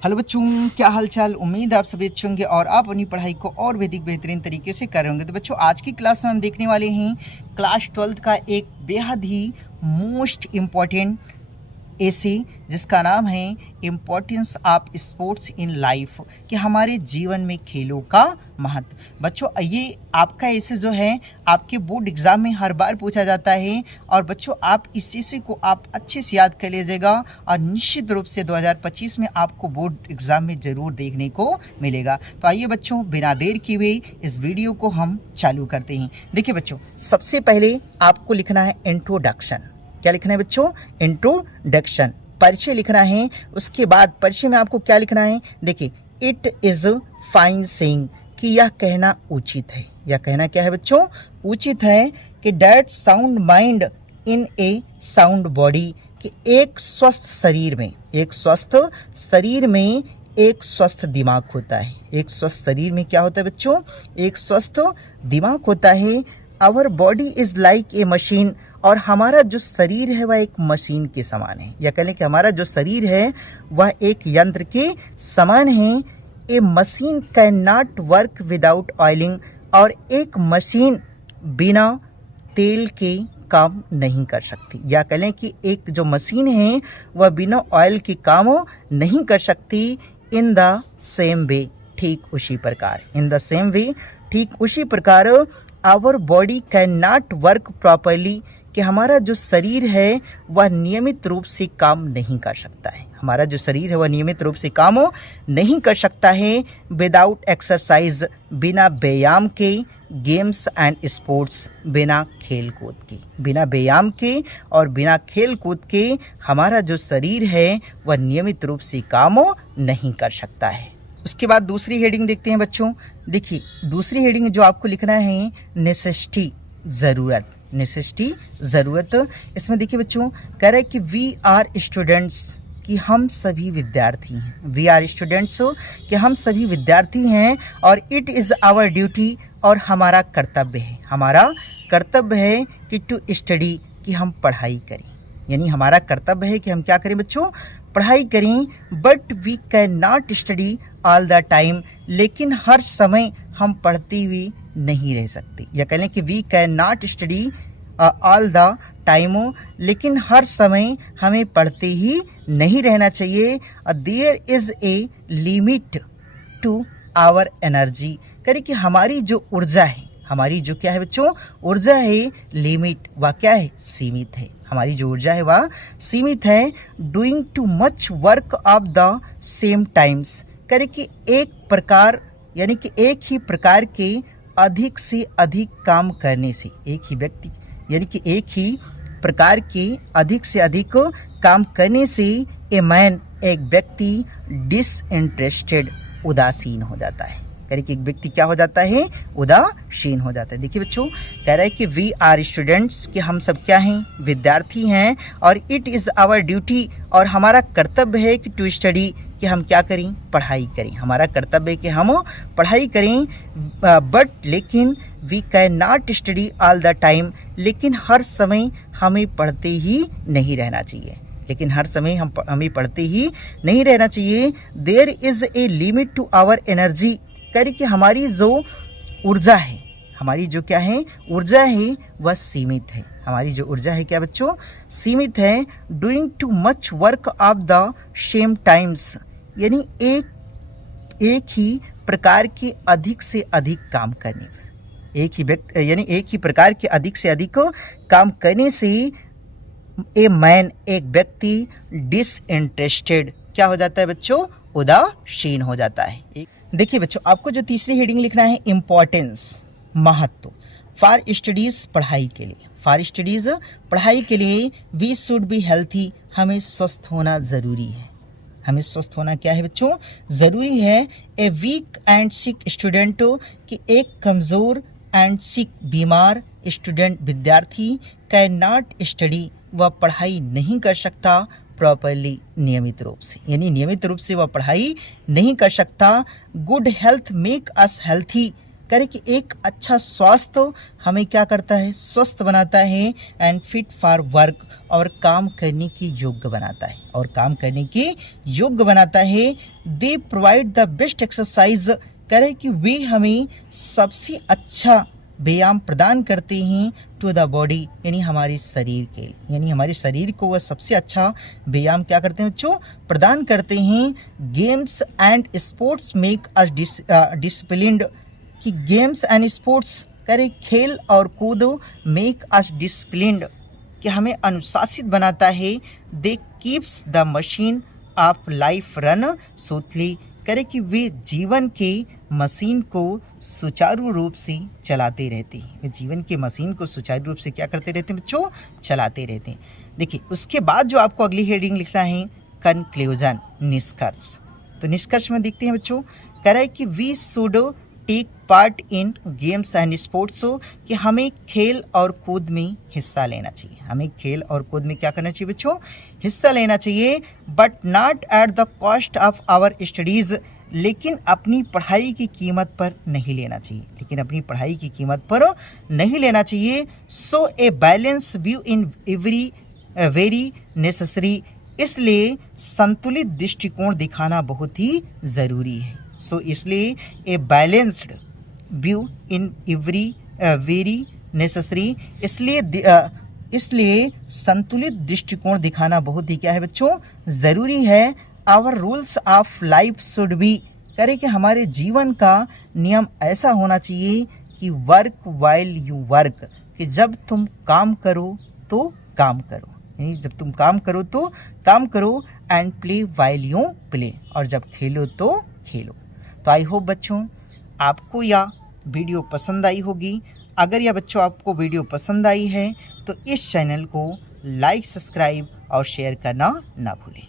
Hello बच्चों, क्या हाल चाल। उम्मीद आप सभी अच्छे होंगे और आप अपनी पढ़ाई को और भी अधिक बेहतरीन तरीके से कर रहे होंगे। तो बच्चों, आज की क्लास में हम देखने वाले हैं क्लास 12th का एक बेहद ही मोस्ट इम्पॉर्टेंट ऐसे जिसका नाम है importance of sports in life, कि हमारे जीवन में खेलों का महत्व। बच्चों, ये आपका ऐसे जो है आपके बोर्ड एग्जाम में हर बार पूछा जाता है और बच्चों आप इस चीज़ को आप अच्छे से याद कर लीजिएगा और निश्चित रूप से 2025 में आपको बोर्ड एग्जाम में ज़रूर देखने को मिलेगा। तो आइए बच्चों, बिना देर किए हुए इस वीडियो को हम चालू करते हैं। देखिए बच्चों, सबसे पहले आपको लिखना है इंट्रोडक्शन। क्या लिखना है बच्चों? इंट्रोडक्शन, परिचय लिखना है। उसके बाद परिचय में आपको क्या लिखना है? देखिए, इट इज़ फाइन सेइंग, कि यह कहना उचित है। यह कहना क्या है बच्चों? उचित है कि that sound mind in A sound body, कि एक स्वस्थ शरीर में एक स्वस्थ दिमाग होता है। एक स्वस्थ शरीर में क्या होता है बच्चों? एक स्वस्थ दिमाग होता है। Our body is like a machine, और हमारा जो शरीर है वह एक मशीन के समान है। या कह लें कि हमारा जो शरीर है वह एक यंत्र के समान है। A machine can not work without oiling, और एक मशीन बिना तेल के काम नहीं कर सकती। या कह लें कि एक जो मशीन है वह बिना ऑयल के काम नहीं कर सकती। इन द सेम वे, ठीक उसी प्रकार। इन द सेम वे, ठीक उसी प्रकार our body can not work properly, कि हमारा जो शरीर है वह नियमित रूप से काम नहीं कर सकता है। हमारा जो शरीर है वह नियमित रूप से काम नहीं कर सकता है। विदाउट एक्सरसाइज, बिना व्यायाम के। गेम्स एंड स्पोर्ट्स, बिना खेल कूद के। बिना व्यायाम के और बिना खेल कूद के हमारा जो शरीर है वह नियमित रूप से काम नहीं कर सकता है। उसके बाद दूसरी हेडिंग देखते हैं बच्चों। देखिए, दूसरी हेडिंग जो आपको लिखना है नेसेसिटी, ज़रूरत। नेसेसिटी, ज़रूरत। इसमें देखिए बच्चों, कह रहा है कि वी आर स्टूडेंट्स, कि हम सभी विद्यार्थी हैं। वी आर स्टूडेंट्स, कि हम सभी विद्यार्थी हैं। और इट इज़ आवर ड्यूटी, और हमारा कर्तव्य है। हमारा कर्तव्य है कि टू स्टडी, कि हम पढ़ाई करें। यानी हमारा कर्तव्य है कि हम क्या करें बच्चों? पढ़ाई करें। But we can not study all the time, लेकिन हर समय हम पढ़ते हुए नहीं रह सकते। या कह लें कि we can not study all the time, लेकिन हर समय हमें पढ़ते ही नहीं रहना चाहिए। There is a limit to our energy, करें कि हमारी जो ऊर्जा है, हमारी जो क्या है बच्चों? ऊर्जा है, लिमिट, वह क्या है? सीमित है। हमारी जो ऊर्जा है वह सीमित है। Doing too much work of the same times, करें कि एक प्रकार, यानी कि एक ही प्रकार के अधिक से अधिक काम करने से, एक ही व्यक्ति, यानी कि एक ही प्रकार के अधिक से अधिक काम करने से ए मैन, एक व्यक्ति डिसइंटरेस्टेड, उदासीन हो जाता है। कह रहे कि एक व्यक्ति क्या हो जाता है? उदासीन हो जाता है। देखिए बच्चों, कह रहा है कि वी आर स्टूडेंट्स, कि हम सब क्या हैं? विद्यार्थी हैं। और इट इज़ आवर ड्यूटी, और हमारा कर्तव्य है कि टू स्टडी, कि हम क्या करें? पढ़ाई करें। हमारा कर्तव्य है कि हम पढ़ाई करें। बट लेकिन we can not study all the time, लेकिन हर समय हमें पढ़ते ही नहीं रहना चाहिए। लेकिन हर समय हमें पढ़ते ही नहीं रहना चाहिए। There is a limit to our energy, कह कि हमारी जो ऊर्जा है, हमारी जो क्या है? ऊर्जा है वह सीमित है। हमारी जो ऊर्जा है क्या बच्चों? सीमित है। Doing too much work of the same times, यानी एक ही प्रकार के अधिक से अधिक काम करने, एक ही व्यक्ति, यानी एक ही प्रकार के अधिक से अधिक काम करने से ए मैन, एक व्यक्ति डिसइंटरेस्टेड, क्या हो जाता है बच्चों? उदासीन हो जाता है। देखिए बच्चों, आपको जो तीसरी हेडिंग लिखना है इम्पोर्टेंस, महत्व। फॉर स्टडीज़, पढ़ाई के लिए। फॉर स्टडीज़, पढ़ाई के लिए। वी शुड बी हेल्थी, हमें स्वस्थ होना ज़रूरी है। हमें स्वस्थ होना क्या है बच्चों? ज़रूरी है। A week and sick student, कि एक कमज़ोर एंड सिक, बीमार स्टूडेंट, विद्यार्थी, कैन नॉट स्टडी, वह पढ़ाई नहीं कर सकता प्रॉपरली, नियमित रूप से, यानी नियमित रूप से वह पढ़ाई नहीं कर सकता। Good health make us healthy, करे कि एक अच्छा स्वास्थ्य हमें क्या करता है, स्वस्थ बनाता है एंड फिट फॉर वर्क, और काम करने की योग्य बनाता है, और काम करने की योग्य बनाता है। They provide the best exercise, करे कि वे हमें सबसे अच्छा व्यायाम प्रदान करते हैं टू द बॉडी, यानी हमारे शरीर के लिए, यानी हमारे शरीर को वह सबसे अच्छा व्यायाम क्या करते हैं बच्चों, प्रदान करते हैं। Games and sports make us disciplined, कि गेम्स एंड स्पोर्ट्स करे खेल और कूद मेक अस डिसिप्लिन्ड, कि हमें अनुशासित बनाता है। They keeps the machine of life run smoothly, करे कि वे जीवन के मशीन को सुचारू रूप से चलाते रहते हैं, वे जीवन के मशीन को सुचारू रूप से क्या करते रहते हैं बच्चों, चलाते रहते हैं। देखिए उसके बाद जो आपको अगली हेडिंग लिखना है कंक्लूजन, निष्कर्ष। तो निष्कर्ष में देखते हैं बच्चों, कह रहा है कि we should take part in games and sports, कि हमें खेल और कूद में हिस्सा लेना चाहिए, हमें खेल और कूद में क्या करना चाहिए बच्चों, हिस्सा लेना चाहिए। But not at the cost of our studies, लेकिन अपनी पढ़ाई की कीमत पर नहीं लेना चाहिए, लेकिन अपनी पढ़ाई की कीमत पर नहीं लेना चाहिए। So a balance view in every very necessary, इसलिए संतुलित दृष्टिकोण दिखाना बहुत ही ज़रूरी है। सो इसलिए a balanced view in every very necessary, इसलिए संतुलित दृष्टिकोण दिखाना बहुत ही क्या है बच्चों, ज़रूरी है। Our rules of life should be, करे कि हमारे जीवन का नियम ऐसा होना चाहिए कि वर्क वाइल यू वर्क, कि जब तुम काम करो तो काम करो, यानी जब तुम काम करो तो काम करो, and play while you play, और जब खेलो तो खेलो। तो आई होप बच्चों आपको यह वीडियो पसंद आई होगी। अगर यह बच्चों आपको वीडियो पसंद आई है तो इस चैनल को लाइक, सब्सक्राइब और शेयर करना ना भूलें।